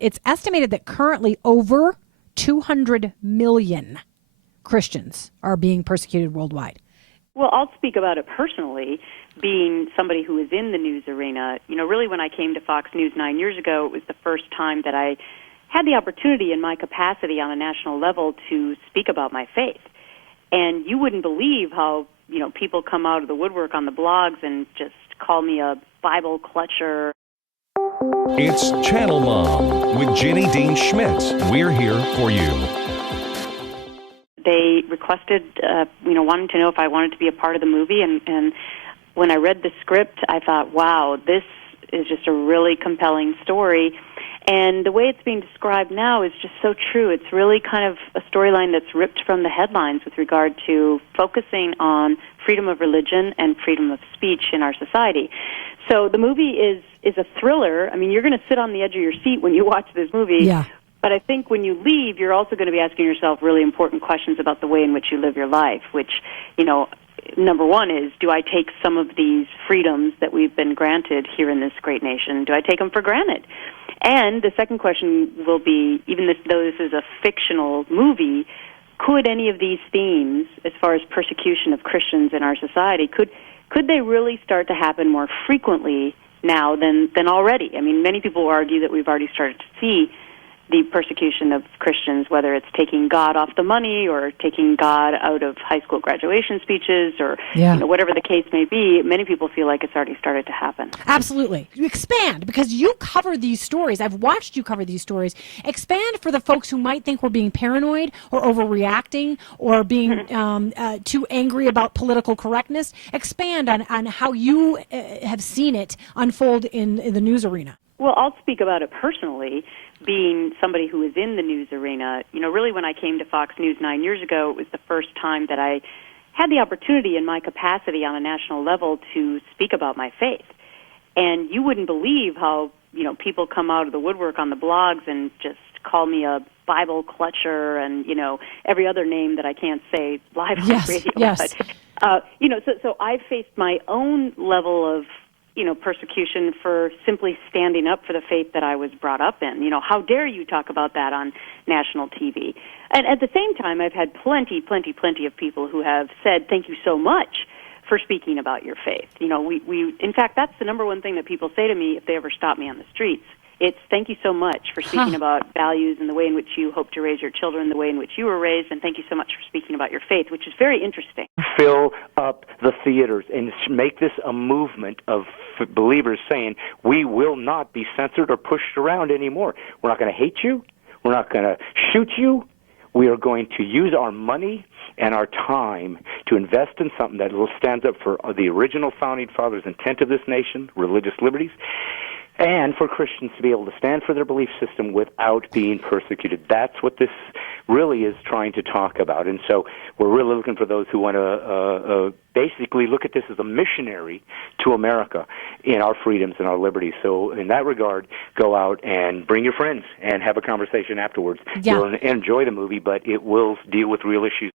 It's estimated that currently over 200 million Christians are being persecuted worldwide. Well, I'll speak about it personally, being somebody who is in the news arena. Really when I came to Fox News 9 years ago, it was the first time that I had the opportunity in my capacity on a national level to speak about my faith. And you wouldn't believe how, people come out of the woodwork on the blogs and just call me a Bible clutcher. It's ChannelMom with Jenny Dean Schmidt. We're here for you. They requested, wanting to know if I wanted to be a part of the movie. And when I read the script, I thought, wow, this is just a really compelling story. And the way it's being described now is just so true. It's really kind of a storyline that's ripped from the headlines with regard to focusing on freedom of religion and freedom of speech in our society. So the movie is a thriller. I mean, you're going to sit on the edge of your seat when you watch this movie. Yeah. But I think when you leave, you're also going to be asking yourself really important questions about the way in which you live your life, which, number one is, do I take some of these freedoms that we've been granted here in this great nation, do I take them for granted? And the second question will be, even though this is a fictional movie, could any of these themes, as far as persecution of Christians in our society, could they really start to happen more frequently now than already? I mean, many people argue that we've already started to see the persecution of Christians, whether it's taking God off the money or taking God out of high school graduation speeches or whatever the case may be. Many people feel like it's already started to happen. Absolutely. You expand, because you cover these stories. I've watched you cover these stories. Expand for the folks who might think we're being paranoid or overreacting or being too angry about political correctness. Expand on how you have seen it unfold in the news arena. Well, I'll speak about it personally, being somebody who is in the news arena. Really when I came to Fox News 9 years ago, it was the first time that I had the opportunity in my capacity on a national level to speak about my faith. And you wouldn't believe how, people come out of the woodwork on the blogs and just call me a Bible clutcher and, every other name that I can't say live on radio. Yes. But, so I've faced my own level of persecution for simply standing up for the faith that I was brought up in. How dare you talk about that on national TV? And at the same time, I've had plenty of people who have said, thank you so much for speaking about your faith. We in fact, that's the number one thing that people say to me if they ever stop me on the streets. It's thank you so much for speaking about values and the way in which you hope to raise your children, the way in which you were raised, and thank you so much for speaking about your faith, which is very interesting. Fill up the theaters and make this a movement of believers saying, we will not be censored or pushed around anymore. We're not going to hate you. We're not going to shoot you. We are going to use our money and our time to invest in something that will stand up for the original Founding Fathers' intent of this nation, religious liberties, and for Christians to be able to stand for their belief system without being persecuted. That's what this really is trying to talk about. And so we're really looking for those who want to basically look at this as a missionary to America in our freedoms and our liberties. So in that regard, go out and bring your friends and have a conversation afterwards. Yeah. You'll enjoy the movie, but it will deal with real issues.